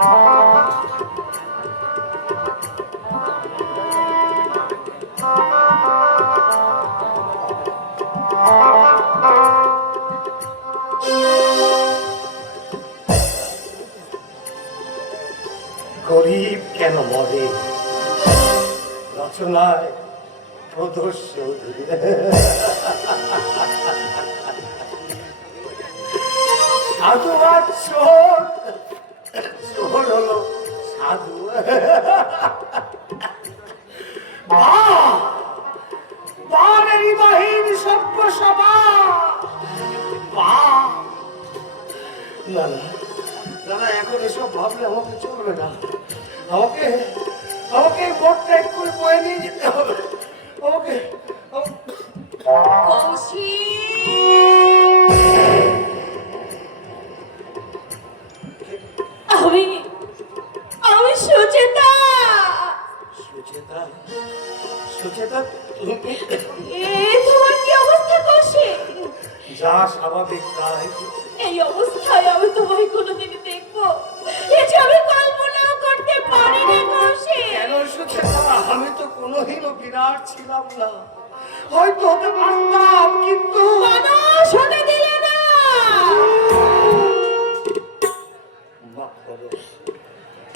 গরিব কেন মরে রচনায় প্রদোষ চৌধুরী। সাধু আর চোর, চোর হলো সাধু। বাহিন সভ্য সভা না না দাদা, এখন এসব ভাবলে আমাকে চলবে না। আমাকে আমাকে বোটটা এক করে বয়ে নিয়ে যেতে হবে। আমাকে আমি আমি সুচেতা। সুচেতা, সুচেতা তুমি? তোমার কি অবস্থা কৌশি? যা স্বাভাবিক তাই। এই অবস্থায় আমি তোমায় কোনোদিন দেখবো এ যে আমি কল্পনাও করতে পারি না কৌশি। কেন সুচেতা? আমি তো কোনোদিন বিরাট ছিলাম না, হয়তো হতে পারতাম, কিন্তু মানুষ হতে দিলে না। মাফ করো,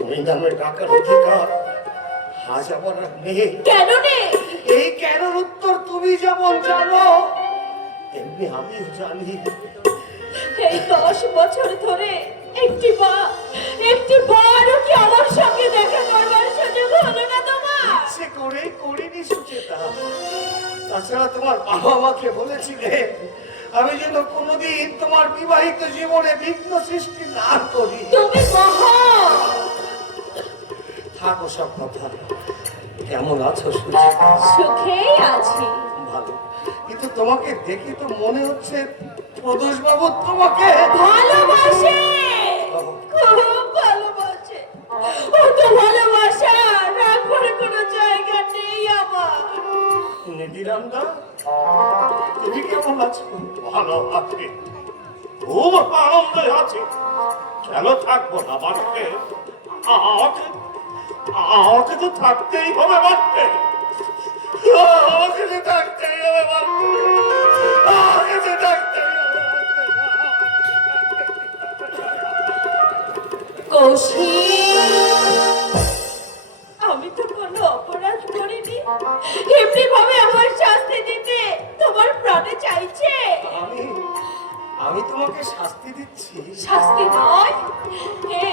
ওই নামে ডাকার অধিকার আজ আমার আর নেই। কেন নেই? এই কেনর উত্তর তুমি যেমন জানো তেমনি আমিও জানি। এই 10 বছর ধরে একটি বারও কি আমার সঙ্গে দেখা করবার সুযোগ হলো না তোমার? ইচ্ছে করেই করিনি সুচেতা। তাছাড়া তোমার বাবা আমাকে বলেছিলে আমি যেন কোনোদিন তোমার বিবাহিত জীবনে বিঘ্ন সৃষ্টি না করি। তুমি থাকো সব কথা। কেমন আছো সুচেতা? সুখেই আছি। ভালো, কিন্তু তোমাকে দেখে তো মনে হচ্ছে প্রদোষ বাবু তোমাকে ভালোবাসে, খুব ভালোবাসে। ও তো ভালোবাসা রাখবার কোনো জায়গা নেই আমার। নিধিরামদা, তুমি কেমন আছো? ভালো আছি, খুব আনন্দে আছি। কেন থাকবো না বাড়িতে? আমাকে তো থাকতেই হবে বাড়িতে। আমাকে তো থাকতেই হবে বাড়িতে। আমাকে তো থাকতেই হবে। কৌশিক, আমি তো কোনো অপরাধ করিনি, এমনি ভাবে আমার শাস্তি দিতে তোমার প্রাণে চাইছে? আমি তোমাকে শাস্তি দিচ্ছি? শাস্তি নয়,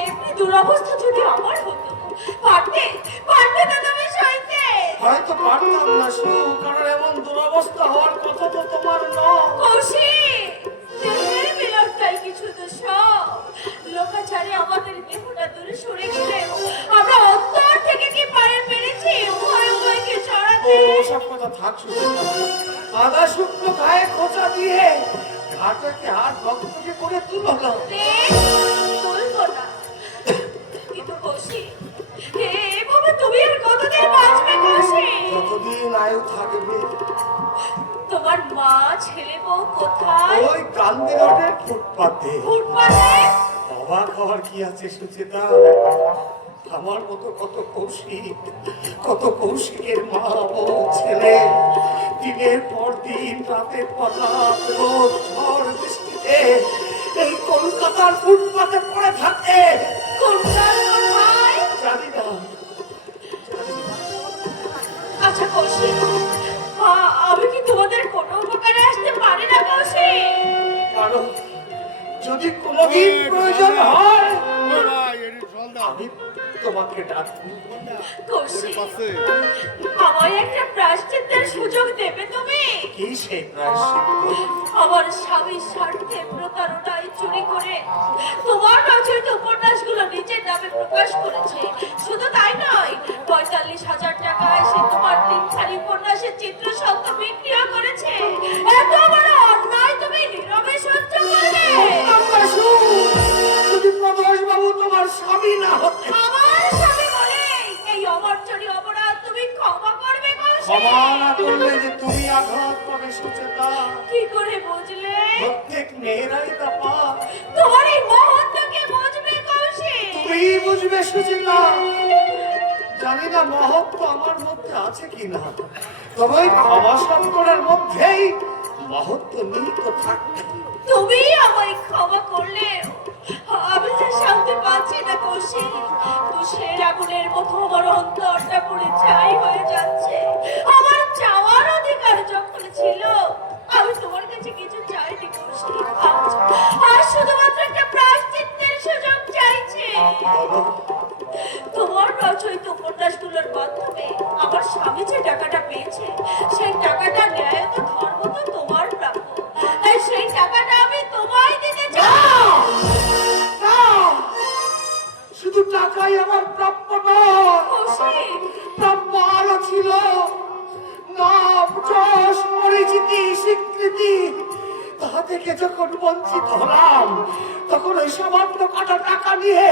এমনি দুরবস্থা যদি আমার হতো পারতে না তুমি সইতে? হয়তো পারতাম না শুধু কারণ এমন দুরবস্থা হওয়ার কথা তো তোমার নয়। কৌশিক, দেহের মিলনটাই কি শুধু সব? লোকাচারে আমাদের দেহটা দূরে সরে গেলে আমরা অন্তর থেকে কি পারে পেরেছি উভয়কে ছড়াতে? ওসব কথা থাক সুচেতা। আদা শুকনো গায়ে খোঁচা দিয়ে ঘাটাকে হাত ভক্তকে করে তুলো না। তুলবো না, কিন্তু কৌশিক এভাবে তুমি আর কতদিন বাঁচবে কৌশিক? যতদিন আয়ু থাকবে। তোমার মা ছেলে বউ কোথায়? ওই গান্ধী রোডের ফুটপাতে। ফুটপাতে? অবাক হওয়ার কি আছে সুচেতা? আমার মতো কত কৌশিকের মা ও ছেলে দিনের পর দিন রাতের পর রাত রোদ ঝড় বৃষ্টিতে এই কলকাতার ফুটপাতে পড়ে থাকে। জানি না। আচ্ছা কৌশিক, আমি কি তোমাদের কোনো উপকারে আসতে পারি না কৌশিক? কারণ যদি কোনোদিন প্রয়োজন হয় আমি তোমাকে ডাকবো। কৌশিক, আমায় একটা প্রায়শ্চিত্তের সুযোগ দেবে তুমি? কি সেই প্রায়শ্চিত্ত? আমার স্বামীর স্বার্থে প্রতারণায় চুরি করে তোমার রচিত উপন্যাসগুলো নিজের নামে প্রকাশ করেছে। শুধু তাই নয়, 45,000 টাকায় সে তোমার 3 উপন্যাসের চিত্র সত্য বিক্রিও করেছে। এত বড় অন্যায় তুমি নীরবে সহ্য করবে? যদি প্রদোষ বাবু তোমার স্বামী না হতে। আমার স্বামী বলে এই অমার্জনী অপরাধ তুমি ক্ষমা করবে কৌশিক? ক্ষমা না করলে যে তুমি আঘাত পাবে সুচেতা। কি করে বুঝলে? প্রত্যেক মেয়েরাই তা পায়। তোমার এই মহত্বকে বুঝবে কৌশিক? তুমি বুঝবে সুচিতা, জানি না মহত্ব আমার মধ্যে আছে কিনা, তবে ওই ক্ষমা সংকটের মধ্যেই মহত্ব নিহিত থাকবে। তুমি আমায় ক্ষমা করলে আমি যে শান্তি পাচ্ছি না কৌশিক। তুষের আগুনের মতো আমার অন্তরটা পুড়ে ছাই হয়ে যাচ্ছে। আমার চাওয়ার অধিকার যখন ছিল, আমি তোমার কাছে কিছু চাইনি কৌশিক। আর শুধুমাত্র একটা প্রায়শ্চিত্তের সুযোগ চাইছি। তোমার রচয়িত উপন্যাসগুলোর মাধ্যমে আমার স্বামী যে টাকাটা পেয়েছে, সেই টাকাটা ন্যায় তো ধর্ম তো তোমার প্রাপ্য। তাই সেই টাকাটা আমি তোমায় দিতে চাই। না, শুধু টাকাই আমার প্রাপ্য নয়, কৌশিক, প্রাপ্য আরো ছিল নাম, যশ, পরিচিতি, স্বীকৃতি। তাহা থেকে যখন বঞ্চিত হলাম, তখন ওই সামান্য কাটা টাকা নিয়ে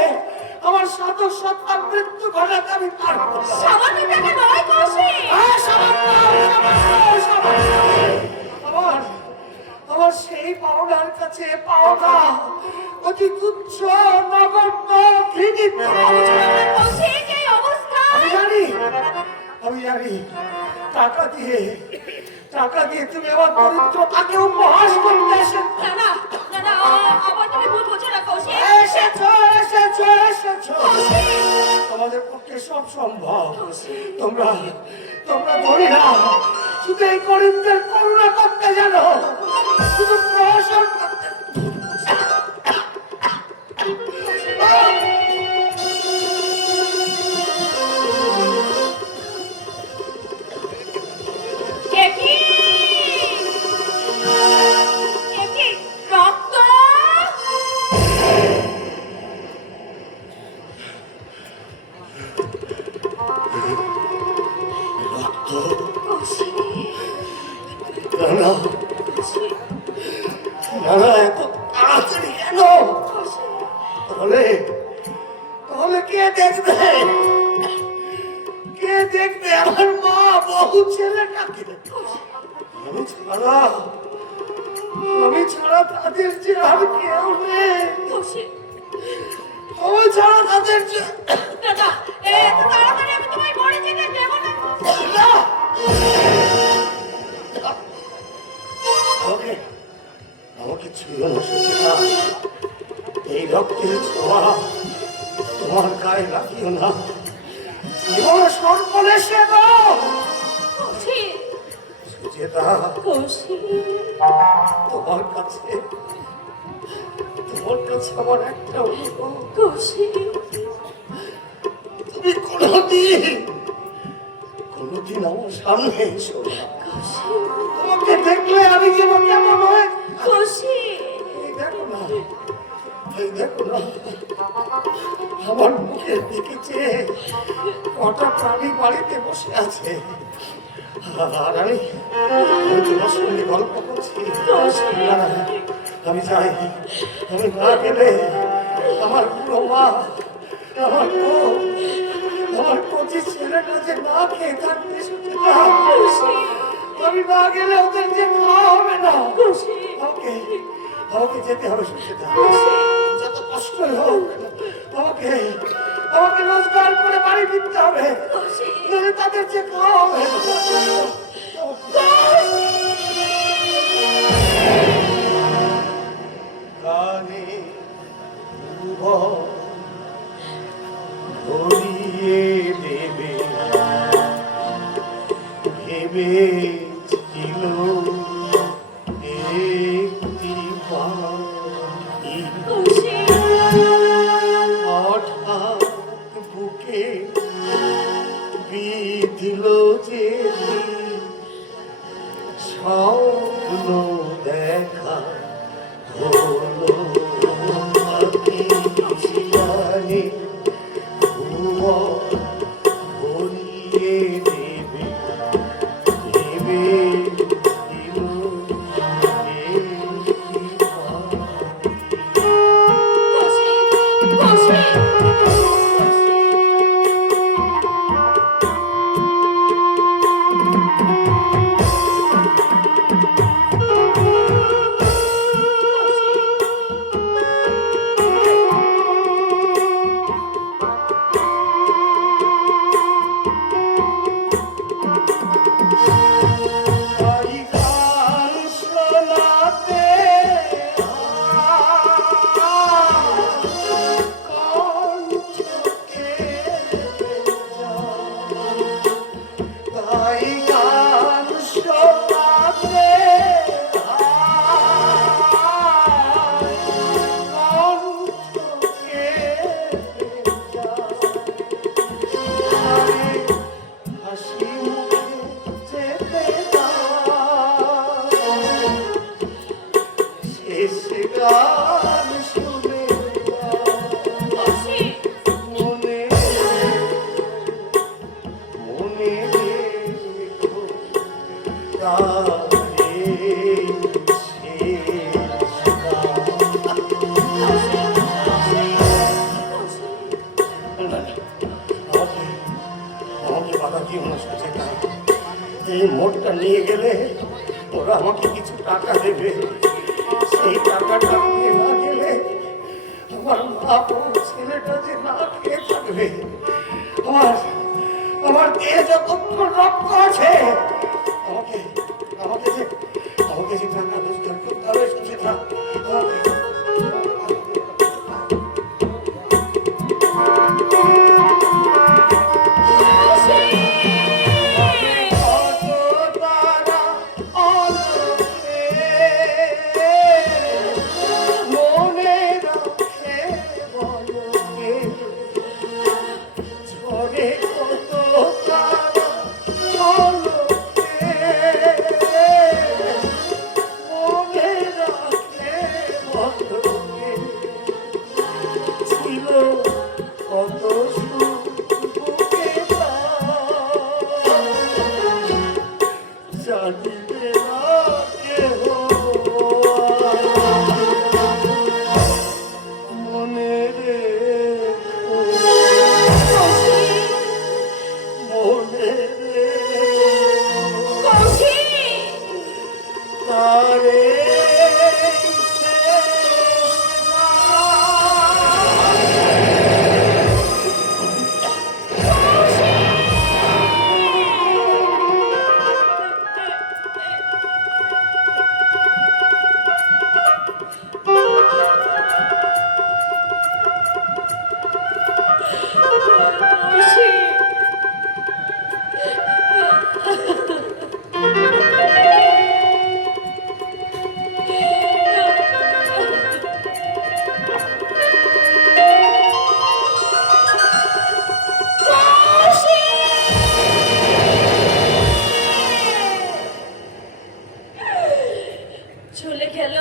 আমার সাধক সত্তার মৃত্যু ঘটাতে আমি পারব না। সামান্য টাকা নয় কৌশিক। হ্যাঁ, আমার আমার সেই পাওনার কাছে পাওনা অতি তুচ্ছ, নগণ্য, ঘৃণিত। কৌশিক, এই অবস্থা আমি জানি টাকা দিয়ে তুমি আমার দরিদ্রতাকে উপহাস করতে না না না না, আবার তুমি ভুল বুঝো না কৌশিক। এসেছো। তোমাদের পক্ষে সব সম্ভব। তোমরা ধরি না, শুধু এই গরিবদের করুণা করতে জানো, শুধু প্রহসন করতে। রক্ত এত তাড়াতাড়ি কেন? তাহলে কে দেখবে আমার মা, বহু ছেলেটাকে? আমি ছাড়া তাদের যে আর কেউ নেই। আমি ছাড়া তাদের যে দাদা, এত তাড়াতাড়ি আমি তোমায় মরে যেতে দেব না। না। আমাকে ছুঁয়ো না সুচিতা, এই রক্তের ছোঁয়া তোমার গায়ে লাগিও না। জীবন সর্বনেশে সুচিতা, তোমার কাছে আমার একটা অনুরোধ। তুমি কোনদিন আমার সামনে এসো না। তোমাকে দেখলে আমি যেন কেমন হয়। এই দেখো না, আমার মুখের দিকে চেয়ে কটা প্রাণী বাড়িতে বসে আছে, আর আমি তোমার সঙ্গে গল্প করছি। আমি চাই, আমি না গেলে আমার বুড়ো মা, আমার কচি ছেলেটা যে না খেয়ে থাকতে শুনতে, আমি না গেলে ওদের যে খাওয়া হবে না। আমাকে যেতে হবে সুচিতা, যত কষ্ট হোক আমাকে রোজগার করে বাড়ি ফিরতে হবে, নইলে তাদের যে খাওয়া হবে। কানে ভরিয়ে দেবে ভেবেছিল একটি পাখি, হঠাৎ বুকে বিধিল যে স্বপ্ন দেখা হলো পাখি জানে এই মোটটা নিয়ে গেলে ওরা আমাকে কিছু টাকা দেবে। সেই টাকাটা নিয়ে না গেলে আমার মা বউ ছেলেটা যে না খেয়ে থাকবে। আমার আমার দেহে যতক্ষণ রক্ত আছে আমাকে আমাকে যে আমাকে যে টাকা রোজগার করতে হবে সুচিত্রা। চলে গেল,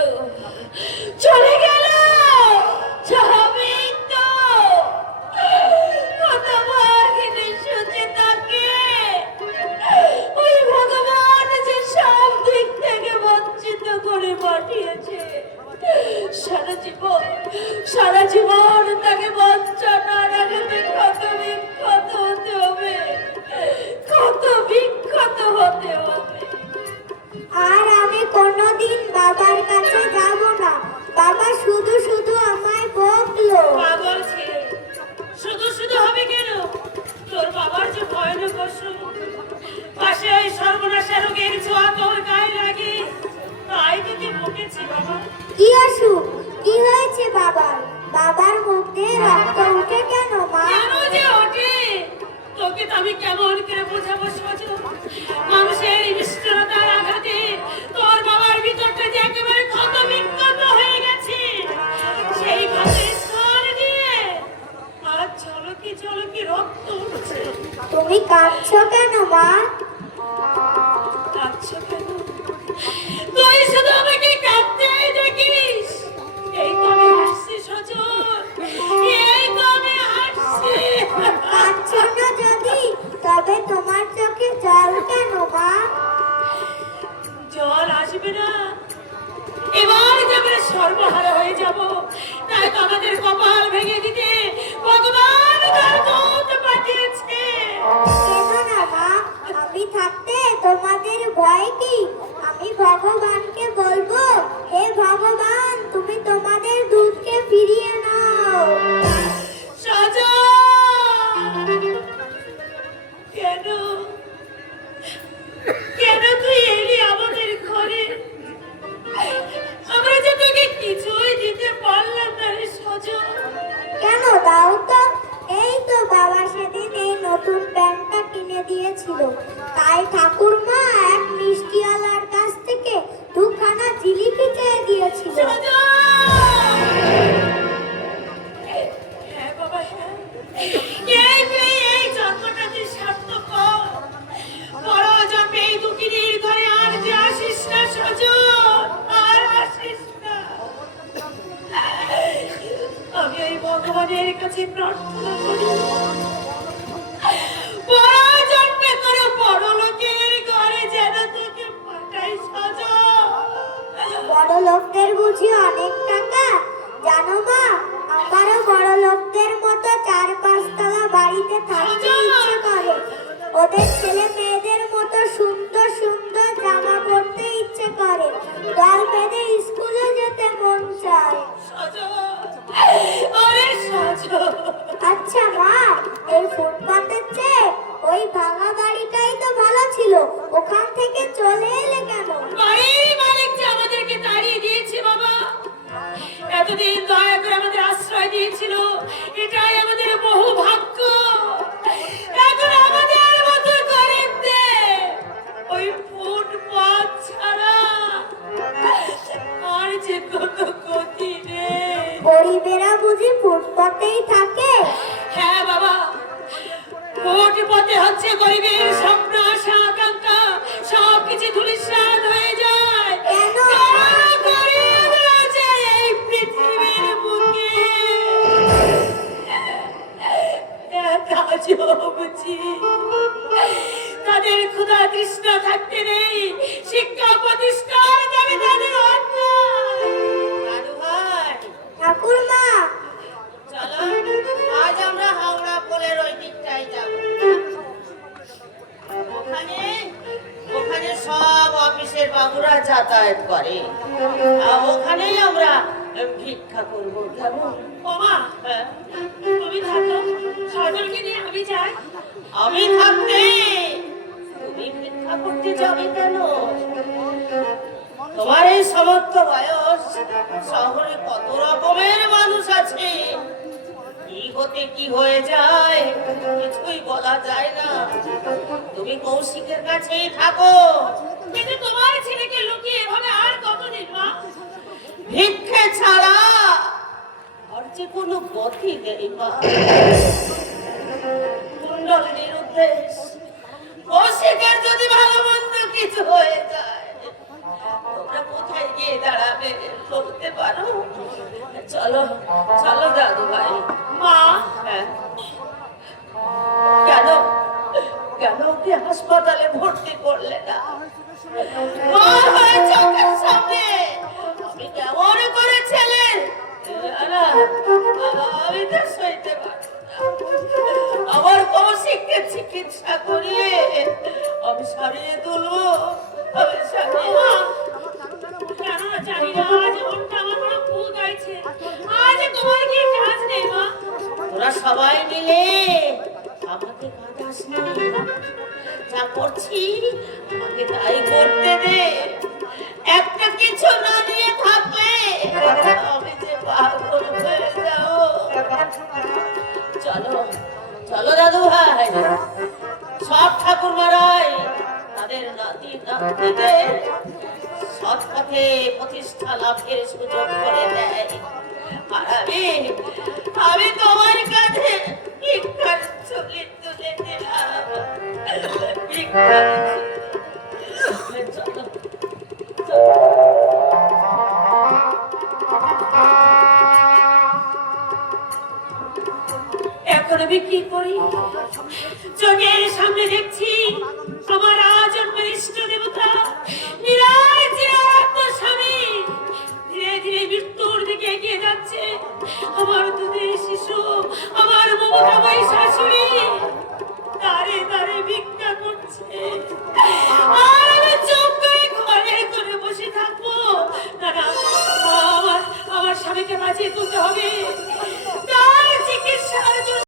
চলে গেল। যাবে তো হতভাগিনী সুচিতাকে ওই ভগবান যে সব দিক থেকে বঞ্চিত করে পাঠিয়েছে। সারা জীবন তাকে বঞ্চনার আঘাতে ক্ষত বিক্ষত হতে হবে, ক্ষত বিক্ষত হতে হবে। আর আমি কোনোদিন বাবার কাছে যাব না। বাবা শুধু শুধু আমায় বকলো। পাগল ছেলে, শুধু শুধু হবে কেন? তোর বাবার যে ভয়ানক অসুখ, পাশে ওই সর্বনাশা রোগের ছোঁয়া তোর গায়ে লাগে, তাই তোকে বকেছি বাবা। কি অসুখ? কি হয়েছে বাবার? বাবার মুখ দিয়ে রক্ত উঠে কেন মা? কেন যে ওঠে তোকে তো আমি কেমন করে বোঝাবো সজ। মানুষের নিষ্ঠুরতার আঘাতে তোর বাবার ভিতরটা যে একেবারে ক্ষত বিক্ষত হয়ে গেছে। সেই ভাবে স্থান দিয়ে আর ঝলকি ঝলকি রক্ত উঠছে। তুমি কাঁদছো কেন মা? কাঁদছো কেন? তুই শুধু আমাকে কাঁদতেই দেখিস। এই তো আমি হাসছি সজল, এই তো আমি হাসছি। কাঁদছো না যদি, তবে তোমার চোখে জল কেন মা? জল আসবে না, এবার যাবে সর্বহারা হয়ে যাব। তাই তো আমাদের কপাল ভেঙে দিতে ভগবান তার দূত পাঠিয়েছে। কেন না মা? আমি থাকতে তোমাদের ভয় কি? আমি ভগবানকে বলবো, হে ভগবান তুমি তোমাদের দুধকে ফিরিয়ে নাও। সাজা কেন কেন তুই এলি আমাদের ঘরে? আমরা যে তোকে কিছুই দিতে পারলাম না রে সজল। কেন দাও তো? এই তো বাবা সেদিন এই নতুন প্যান্টটা কিনে দিয়েছিল, তাই ঠাকুরমা এক মিষ্টিওয়ালার কাছ থেকে দুখানা জিলিপি চেয়ে দিয়েছিল। হ্যাঁ বাবা, হ্যাঁ। এই জন্মটা যে সার্থকর। বড় জন্মে এই দুঃখিনীর ঘরে আর যে আসিস না সজল, আর আসিস না। আমি এই ভগবানের কাছে প্রার্থনা করি, বড় জন্মে করে বড় লোকের ঘরে যেন তোকে পাঠাই সজল। বড় লোকদের বুঝি অনেক টাকা? জানো মা, আমারও বড় লোকদের মতো 4-5 তলা বাড়িতে থাকতে ইচ্ছে করে। ওদের ছেলে মেয়েদের মতো সুন্দর বুঝি তাদের ক্ষুধা তৃষ্ণা থাকতে নেই, শিক্ষা প্রতিষ্ঠার দাবি তাদের অন্যায়। দাদু ভাই, ঠাকুরমা, চলো আজ আমরা হাওড়া পোলের ওই দিকটাই যাব। ওখানে ওখানে সব অফিসের বাবুরা যাতায়াত করে, আর ওখানেই আমরা ভিক্ষা করবো। কেমন? ওমা, তুমি থাকো, সজলকে নিয়ে আমি যাই। আমি থাকতে তুমি ভিক্ষা করতে যাবে কেন? তোমার এই সমস্ত বয়স, শহরে কত রকমের মানুষ আছে, কি হতে কি হয়ে যায় কিছুই বলা যায় না। তুমি কৌশিকের কাছেই থাকো। কিন্তু তোমার ছেলেকে লুকিয়ে এভাবে আর কতদিন মা? ভিক্ষে ছাড়া আর যে কোনো গতি নেই মা। কুণ্ডলের উদ্দেশ, কৌশিকের যদি ভালো মন্দ কিছু হয়ে যায় তোমরা কোথায় গিয়ে দাঁড়াবে বলতে পারো? চলো চলো দাদু ভাই। মা, কেন কেন ওকে হাসপাতালে ভর্তি করলে না? মা হয়ে চোখের সামনে আমি কেমন করে ছেলে, আমি তো সইতে পারবো না। আমার কৌশিককে চিকিৎসা করিয়ে আমি সারিয়ে তুলবো। আমি সারিয়ে কেন জানি না, আজ মনটা আমার বড় খুব গাইছে। আজ তোমার কি কাজ নেই মা? তোরা সবাই মিলে আমাকে কাঁদাস না। যা করছি আমাকে তাই করতে দে। একটা কিছু না নিয়ে থাকলে আমি যে পাগল হয়ে যাবো। চলো চলো দাদু ভাই, সব ঠাকুরমারাই তাদের নাতি নাতনিদের সৎ পথে প্রতিষ্ঠা লাভের সুযোগ করে দেয়, আর আমি তোমার কাছে ভিক্ষার ছবি তুলে দিলাম। ভিক্ষার ছবি। চলো, চলো। এখন আমি কি করি? চোখের সামনে দেখছি আমার আজন্মের ইষ্ট দেবতা স্বামী ধীরে ধীরে মৃত্যুর দিকে এগিয়ে যাচ্ছে। আমার দুধের শিশু, আমার মমতাময়ী শাশুড়ি দাঁড়ে দাঁড়ে ভিক্ষা করছে, আর আমি চুপ করে ঘরে করে বসে থাকবো? না না, আমার স্বামীকে বাঁচিয়ে তুলতে হবে।